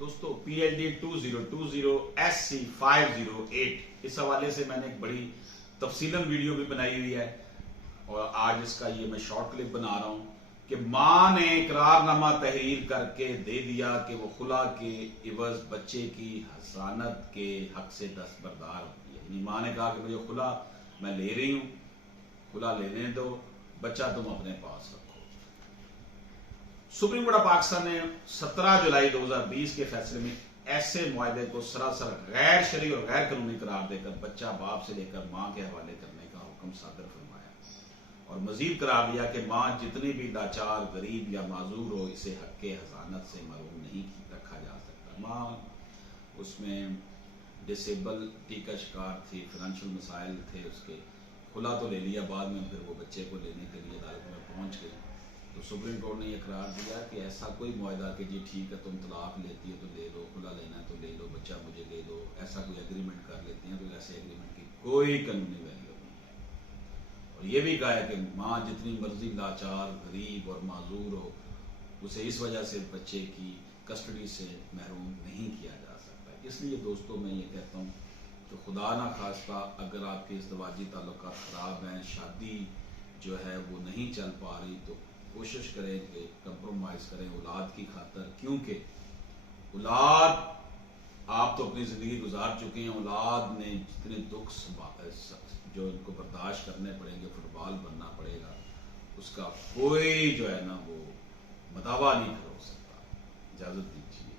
दोस्तों PLD 2020 SC508 इस हवाले से मैंने एक बड़ी तफसीलन वीडियो भी बनाई हुई है और आज इसका ये मैं शॉर्ट क्लिप बना रहा हूं कि मां ने इकरारनामा तहरीर करके दे दिया कि वो खुला के इवज बच्चे की हसानत के हक से दस्तबरदार होती है। यानी मां ने कहा कि मुझे खुला मैं ले रही हूं, खुला लेने दो, बच्चा तुम अपने पास रखो। सुप्रीम कोर्ट ऑफ पाकिस्तान ने 17 जुलाई 2020 के फैसले में ऐसे मुआहदे को सरासर गैर शरई और गैर कानूनी करार देकर बच्चा बाप से लेकर मां के हवाले करने का हुक्म सादर फरमाया और मजीद करार दिया कि मां जितनी भी लाचार, गरीब या माजूर हो, इसे हक के हसानत से महरूम नहीं रखा जा सकता। मां उसमें डिसेबलिटी का शिकार थी, फाइनेंशियल मसाइल थे उसके, खुला तो ले लिया, बाद में फिर वो बच्चे को लेने के लिए अदालत में पहुंच गई तो सुप्रीम कोर्ट ने यह करार दिया कि ऐसा कोई मुआहदा कि जी ठीक है तुम तलाक लेती हो तो ले लो, खुला लेना है तो ले लो, बच्चा मुझे ले लो, ऐसा कोई एग्रीमेंट कर लेती हैं तो ऐसे एग्रीमेंट की कोई कानूनी वैल्यू नहीं है। और ये भी कहा है कि माँ जितनी मर्जी लाचार, गरीब और माजूर हो, उसे इस वजह से बच्चे की कस्टडी से महरूम नहीं किया जा सकता। इसलिए दोस्तों मैं ये कहता हूँ तो खुदा ना खास्ता अगर आपके इज़्दिवाजी ताल्लुकात ख़राब हैं, शादी जो है वो नहीं चल पा रही, तो कोशिश करें कि कंप्रोमाइज़ करें औलाद की खातर, क्योंकि औलाद आप तो अपनी ज़िंदगी गुजार चुके हैं, औलाद ने जितने दुख जो इनको बर्दाश्त करने पड़ेंगे, फुटबॉल बनना पड़ेगा, उसका कोई जो है ना वो मदावा नहीं कर सकता। इजाज़त दीजिए।